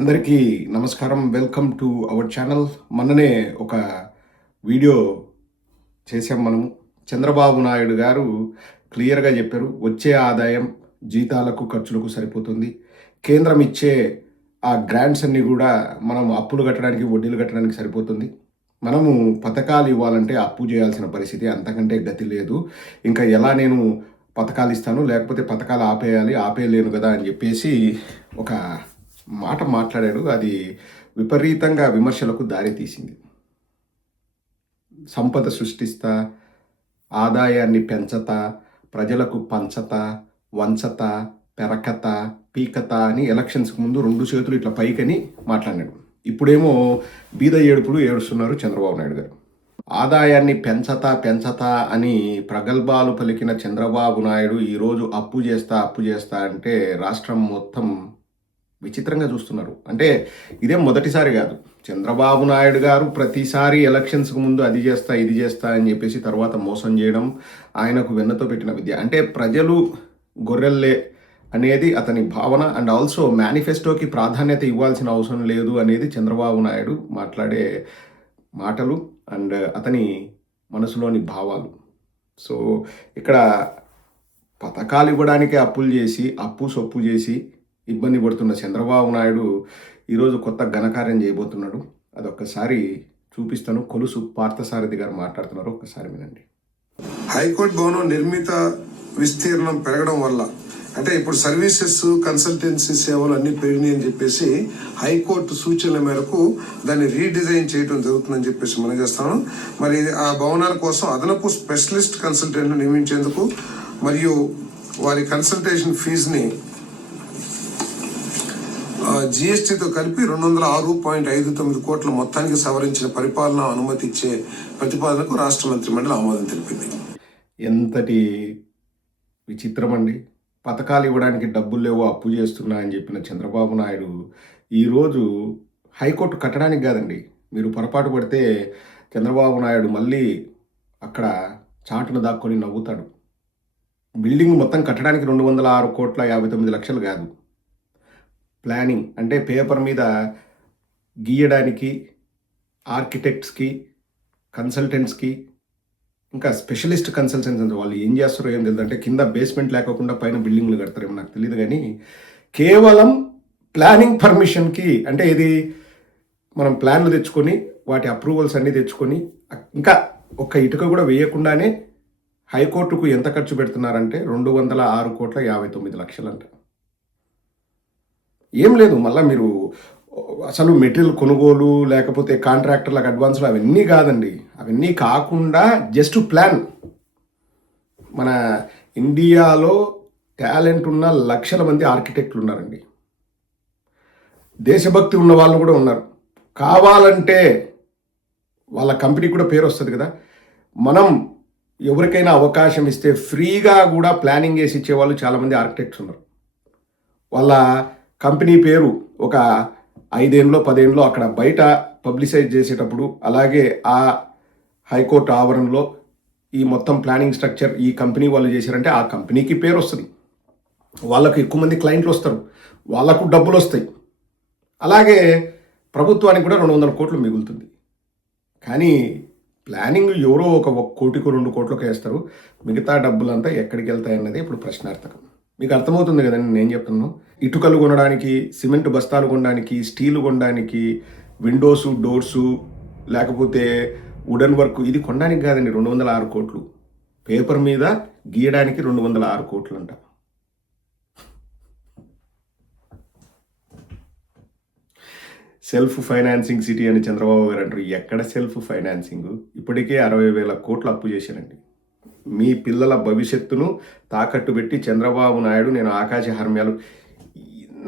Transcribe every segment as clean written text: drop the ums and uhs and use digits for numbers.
అందరికీ నమస్కారం. Welcome to our channel. మొన్ననే ఒక వీడియో చేసాం మనము. చంద్రబాబు నాయుడు గారు క్లియర్గా చెప్పారు, వచ్చే ఆదాయం జీతాలకు ఖర్చులకు సరిపోతుంది. కేంద్రం ఇచ్చే ఆ గ్రాంట్స్ అన్నీ కూడా మనం అప్పులు కట్టడానికి వడ్డీలు కట్టడానికి సరిపోతుంది. మనము పథకాలు ఇవ్వాలంటే అప్పు చేయాల్సిన పరిస్థితి, అంతకంటే గతి లేదు. ఇంకా ఎలా నేను పథకాలు ఇస్తాను, లేకపోతే పథకాలు ఆపేయలేను కదా అని చెప్పేసి ఒక మాట మాట్లాడాడు. అది విపరీతంగా విమర్శలకు దారితీసింది. సంపద సృష్టిస్తా, ఆదాయాన్ని పెంచతా, ప్రజలకు పంచత, వంచత, పెరకత, పీకత అని ఎలక్షన్స్కి ముందు 2 చేతులు ఇట్లా పైకని మాట్లాడాడు. ఇప్పుడేమో బీద ఏడుపులు ఏడుస్తున్నారు చంద్రబాబు నాయుడు గారు. ఆదాయాన్ని పెంచతా అని ప్రగల్భాలు పలికిన చంద్రబాబు నాయుడు ఈరోజు అప్పు చేస్తా అంటే రాష్ట్రం మొత్తం విచిత్రంగా చూస్తున్నారు. అంటే ఇదే మొదటిసారి కాదు. చంద్రబాబు నాయుడు గారు ప్రతిసారి ఎలక్షన్స్కి ముందు అది చేస్తా ఇది చేస్తా అని చెప్పేసి తర్వాత మోసం చేయడం ఆయనకు వెన్నతో పెట్టిన విద్య. అంటే ప్రజలు గొర్రెల్లే అనేది అతని భావన. అండ్ ఆల్సో మేనిఫెస్టోకి ప్రాధాన్యత ఇవ్వాల్సిన అవసరం లేదు అనేది చంద్రబాబు నాయుడు మాట్లాడే మాటలు అండ్ అతని మనసులోని భావాలు. సో ఇక్కడ పథకాలు ఇవ్వడానికే అప్పులు చేసి సొప్పు చేసి ఇబ్బంది పడుతున్న చంద్రబాబు నాయుడు ఈరోజు కొత్త ఘనకార్యం చేయబోతున్నాడు. అదొక్కసారి చూపిస్తాను. కొలుసు పార్థసారథి గారు మాట్లాడుతున్నారు, ఒక్కసారి వినండి. హైకోర్టు భవనం నిర్మిత విస్తీర్ణం పెరగడం వల్ల, అంటే ఇప్పుడు సర్వీసెస్ కన్సల్టెన్సీ సేవలు అన్ని పెరిగినాయి అని చెప్పేసి హైకోర్టు సూచనల మేరకు దాన్ని రీడిజైన్ చేయడం జరుగుతుందని చెప్పేసి మనం చేస్తాను. మరి ఆ భవనాల కోసం అదనపు స్పెషలిస్ట్ కన్సల్టెంట్ను నియమించేందుకు మరియు వారి కన్సల్టేషన్ ఫీజుని జిఎస్టీతో కలిపి 206.59 కోట్ల మొత్తానికి సవరించిన పరిపాలన అనుమతి ఇచ్చే ప్రతిపాదనకు రాష్ట్ర మంత్రిమండలి ఆమోదం తెలిపింది. ఎంతటి విచిత్రం అండి. పథకాలు ఇవ్వడానికి డబ్బులు లేవు, అప్పు చేస్తున్నా అని చెప్పిన చంద్రబాబు నాయుడు ఈరోజు హైకోర్టు కట్టడానికి కాదండి, మీరు పొరపాటు పడితే చంద్రబాబు నాయుడు మళ్ళీ అక్కడ చాటును దాక్కొని నవ్వుతాడు. బిల్డింగ్ మొత్తం కట్టడానికి 206.59 కోట్ల కాదు. ప్లానింగ్ అంటే పేపర్ మీద గీయడానికి ఆర్కిటెక్ట్స్కి, కన్సల్టెంట్స్కి, ఇంకా స్పెషలిస్ట్ కన్సల్టెంట్స్ అంటే వాళ్ళు ఏం చేస్తారో ఏం తెలియదు. అంటే కింద బేస్మెంట్ లేకుండా పైన బిల్డింగ్లు కడతారేమో నాకు తెలియదు. కానీ కేవలం ప్లానింగ్ పర్మిషన్కి, అంటే ఇది మనం ప్లాన్లు తెచ్చుకొని వాటి అప్రూవల్స్ అన్నీ తెచ్చుకొని ఇంకా ఒక్క ఇటుక కూడా వేయకుండానే హైకోర్టుకు ఎంత ఖర్చు పెడుతున్నారంటే 206.59 కోట్ల అంట. ఏం లేదు, మళ్ళీ మీరు అసలు మెటీరియల్ కొనుగోలు లేకపోతే కాంట్రాక్టర్లకు అడ్వాన్స్లు అవన్నీ కాదండి. అవన్నీ కాకుండా జస్ట్ ప్లాన్. మన ఇండియాలో టాలెంట్ ఉన్న లక్షల మంది ఆర్కిటెక్ట్లు ఉన్నారండి. దేశభక్తి ఉన్న వాళ్ళు కూడా ఉన్నారు. కావాలంటే వాళ్ళ కంపెనీ కూడా పేరు వస్తుంది కదా. మనం ఎవరికైనా అవకాశం ఇస్తే ఫ్రీగా కూడా ప్లానింగ్ వేసి ఇచ్చేవాళ్ళు చాలామంది ఆర్కిటెక్ట్స్ ఉన్నారు. వాళ్ళ కంపెనీ పేరు ఒక 5 ఏళ్ళలో 10 ఏళ్ళలో అక్కడ బయట పబ్లిసైజ్ చేసేటప్పుడు, అలాగే ఆ హైకోర్టు ఆవరణలో ఈ మొత్తం ప్లానింగ్ స్ట్రక్చర్ ఈ కంపెనీ వాళ్ళు చేశారంటే ఆ కంపెనీకి పేరు వస్తుంది. వాళ్ళకు ఎక్కువ మంది క్లయింట్లు వస్తారు, వాళ్ళకు డబ్బులు వస్తాయి. అలాగే ప్రభుత్వానికి కూడా 200 కోట్లు మిగులుతుంది. కానీ ప్లానింగ్ ఎవరో ఒక 1 కోటికో 2 కోట్లకో వేస్తారు. మిగతా డబ్బులంతా ఎక్కడికి వెళ్తాయన్నది ఇప్పుడు ప్రశ్నార్థకం. మీకు అర్థమవుతుంది కదండి నేను చెప్తున్నాను. ఇటుకలు కొనడానికి, సిమెంట్ బస్తాలు కొనడానికి, స్టీల్ కొనడానికి, విండోసు, డోర్సు, లేకపోతే వుడెన్ వర్క్, ఇది కొనడానికి కాదండి 206 కోట్లు. పేపర్ మీద గీయడానికి 206 కోట్లు అంట. సెల్ఫ్ ఫైనాన్సింగ్ సిటీ అని చంద్రబాబు గారు అంటారు. ఎక్కడ సెల్ఫ్ ఫైనాన్సింగ్? ఇప్పటికే 60,000 కోట్లు అప్పు చేశారండి. మీ పిల్లల భవిష్యత్తును తాకట్టు పెట్టి చంద్రబాబు నాయుడు నేను ఆకాశ హర్మ్యాలు.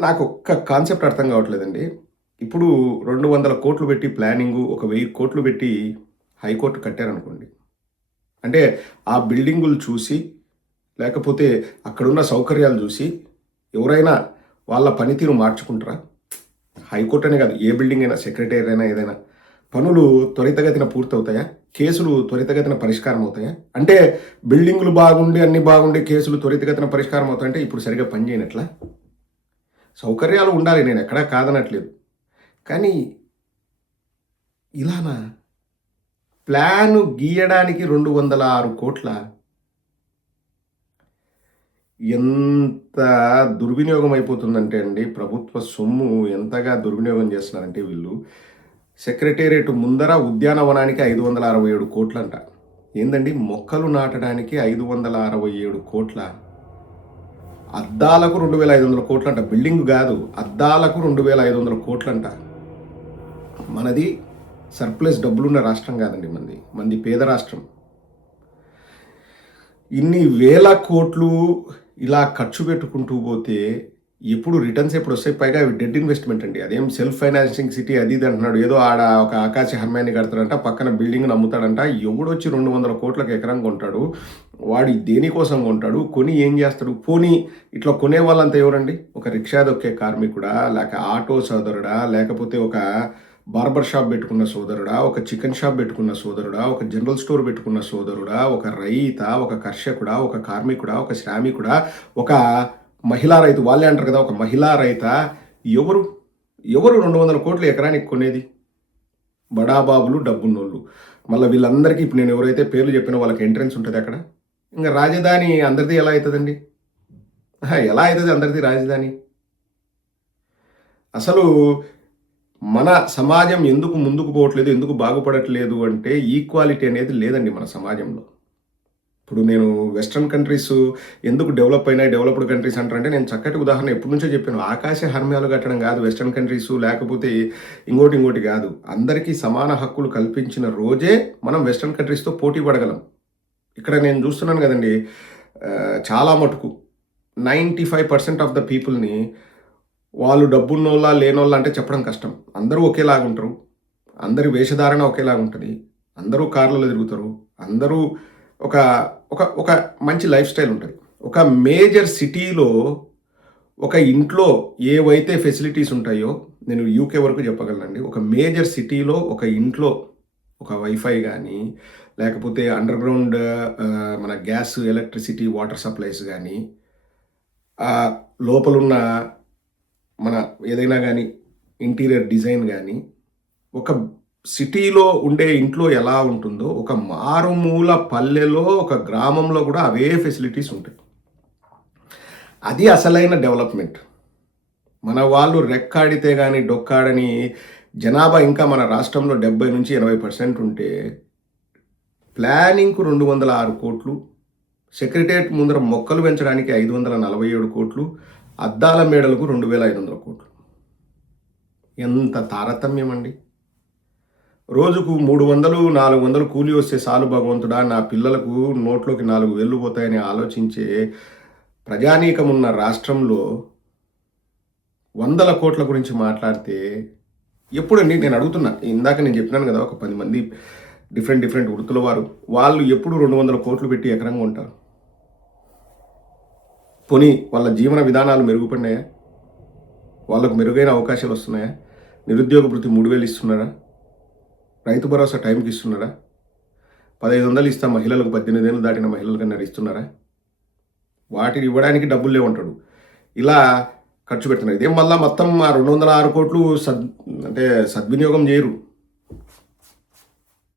నాకు ఒక్క కాన్సెప్ట్ అర్థం కావట్లేదండి. ఇప్పుడు 200 కోట్లు పెట్టి ప్లానింగు, 1000 కోట్లు పెట్టి హైకోర్టు కట్టారనుకోండి. అంటే ఆ బిల్డింగులు చూసి లేకపోతే అక్కడున్న సౌకర్యాలు చూసి ఎవరైనా వాళ్ళ పనితీరు మార్చుకుంటారా? హైకోర్టు అనే కాదు, ఏ బిల్డింగ్ అయినా, సెక్రటరీ అయినా, ఏదైనా పనులు త్వరితగతిన పూర్తవుతాయా? కేసులు త్వరితగతిన పరిష్కారం అవుతాయా? అంటే బిల్డింగులు బాగుండి అన్ని బాగుండి కేసులు త్వరితగతిన పరిష్కారం అవుతాయంటే ఇప్పుడు సరిగా పనిచేయనట్లా? సౌకర్యాలు ఉండాలి, నేను ఎక్కడా కాదనట్లేదు. కానీ ఇలానా ప్లాను గీయడానికి 206 కోట్ల ఎంత దుర్వినియోగం అయిపోతుందంటే అండి, ప్రభుత్వ సొమ్ము ఎంతగా దుర్వినియోగం చేస్తున్నారంటే వీళ్ళు, సెక్రటేరియట్ ముందర ఉద్యానవనానికి 567 కోట్లంట. ఏందండి, మొక్కలు నాటడానికి 567 కోట్ల, అద్దాలకు 2500 కోట్లంట. బిల్డింగ్ కాదు, అద్దాలకు 2500 కోట్లంట. మనది సర్ప్లస్ డబ్బులున్న రాష్ట్రం కాదండి, మంది పేద రాష్ట్రం. ఇన్ని వేల కోట్లు ఇలా ఖర్చు పెట్టుకుంటూ పోతే ఎప్పుడు రిటర్న్స్ ఎప్పుడు వస్తాయి? పైగా అవి డెడ్ ఇన్వెస్ట్మెంట్ అండి. అదేం సెల్ఫ్ ఫైనాన్సింగ్ సిటీ అది ఇది అంటున్నాడు. ఏదో ఆడ ఒక ఆకాశ హర్మ్యాన్ని కడతాడంట, పక్కన బిల్డింగ్ నమ్ముతాడంట. ఎవడొచ్చి 200 కోట్లకు ఎకరం కొంటాడు? వాడు దేనికోసం కొంటాడు? కొని ఏం చేస్తాడు? పోనీ ఇట్లా కొనే వాళ్ళంతా ఎవరండి? ఒక రిక్షా దొక్కే కార్మికుడా, లేక ఆటో సోదరుడా, లేకపోతే ఒక బార్బర్ షాప్ పెట్టుకున్న సోదరుడా, ఒక చికెన్ షాప్ పెట్టుకున్న సోదరుడా, ఒక జనరల్ స్టోర్ పెట్టుకున్న సోదరుడా, ఒక రైత, ఒక కర్షకుడా, ఒక కార్మికుడా, ఒక శ్రామికుడా, ఒక మహిళా రైతు, వాళ్ళే అంటారు కదా, ఒక మహిళా రైత, ఎవరు 200 కోట్లు ఎకరానికి కొనేది? బడాబాబులు, డబ్బున్నోళ్ళు. మళ్ళీ వీళ్ళందరికీ ఇప్పుడు నేను ఎవరైతే పేర్లు చెప్పినా వాళ్ళకి ఎంట్రెన్స్ ఉంటుంది అక్కడ. ఇంకా రాజధాని అందరిది ఎలా అవుతుందండి? ఎలా అవుతుంది అందరిది రాజధాని? అసలు మన సమాజం ఎందుకు ముందుకు పోవట్లేదు, ఎందుకు బాగుపడట్లేదు అంటే ఈక్వాలిటీ అనేది లేదండి మన సమాజంలో. ఇప్పుడు నేను వెస్ట్రన్ కంట్రీస్ ఎందుకు డెవలప్ అయినాయి, డెవలప్డ్ కంట్రీస్ అంటారంటే, నేను చక్కటి ఉదాహరణ ఎప్పటి నుంచో చెప్పాను. ఆకాశ హర్మ్యాలు కట్టడం కాదు వెస్ట్రన్ కంట్రీస్, లేకపోతే ఇంకోటి కాదు. అందరికీ సమాన హక్కులు కల్పించిన రోజే మనం వెస్ట్రన్ కంట్రీస్తో పోటీ పడగలం. ఇక్కడ నేను చూస్తున్నాను కదండి, చాలా మటుకు 95% ఆఫ్ ద పీపుల్ని వాళ్ళు డబ్బున్నోళ్ళ లేనోళ్ళ అంటే చెప్పడం కష్టం. అందరూ ఒకేలాగా ఉంటారు, అందరి వేషధారణ ఒకేలాగా ఉంటుంది, అందరూ కార్లలో తిరుగుతారు, అందరూ ఒక ఒక ఒక మంచి లైఫ్ స్టైల్ ఉంటుంది. ఒక మేజర్ సిటీలో ఒక ఇంట్లో ఏవైతే ఫెసిలిటీస్ ఉంటాయో, నేను యూకే వరకు చెప్పగలనండి. ఒక మేజర్ సిటీలో ఒక ఇంట్లో ఒక వైఫై కానీ, లేకపోతే అండర్ గ్రౌండ్ మన గ్యాస్, ఎలక్ట్రిసిటీ, వాటర్ సప్లైస్ కానీ, లోపలున్న మన ఏదైనా కానీ ఇంటీరియర్ డిజైన్ కానీ, ఒక సిటీలో ఉండే ఇంట్లో ఎలా ఉంటుందో ఒక మారుమూల పల్లెలో, ఒక గ్రామంలో కూడా అవే ఫెసిలిటీస్ ఉంటాయి. అది అసలైన డెవలప్మెంట్. మన వాళ్ళు రెక్కాడితే కానీ డొక్కాడని జనాభా ఇంకా మన రాష్ట్రంలో 70-80% ఉంటే, ప్లానింగ్కు 206 కోట్లు, సెక్రటేరియట్ ముందర మొక్కలు పెంచడానికి 547 కోట్లు, అద్దాల మేడలకు 2500 కోట్లు. ఎంత తారతమ్యం అండి! రోజుకు 300-400 కూలి వస్తే చాలు భగవంతుడా, నా పిల్లలకు నోట్లోకి 4 వేళ్ళు పోతాయని ఆలోచించే ప్రజానీకం ఉన్న రాష్ట్రంలో 100 కోట్ల గురించి మాట్లాడితే ఎప్పుడండి? నేను అడుగుతున్నా. ఇందాక నేను చెప్పినాను కదా, ఒక 10 మంది డిఫరెంట్ వృత్తుల వారు, వాళ్ళు ఎప్పుడు 200 కోట్లు పెట్టి ఎకరంగా ఉంటారు? పోనీ వాళ్ళ జీవన విధానాలు మెరుగుపడినాయా? వాళ్ళకు మెరుగైన అవకాశాలు వస్తున్నాయా? నిరుద్యోగ భృతి 3000 ఇస్తున్నారా? రైతు భరోసా టైంకి ఇస్తున్నారా? 1500 ఇస్తా మహిళలకు, 18 ఏళ్ళు దాటిన మహిళలకన్నా ఇస్తున్నారా? వాటిని ఇవ్వడానికి డబ్బులు లేవంటాడు. ఇలా ఖర్చు పెడుతున్నారు. ఇదేం మళ్ళీ మొత్తం ఆ 206 కోట్లు సద్వినియోగం చేయరు.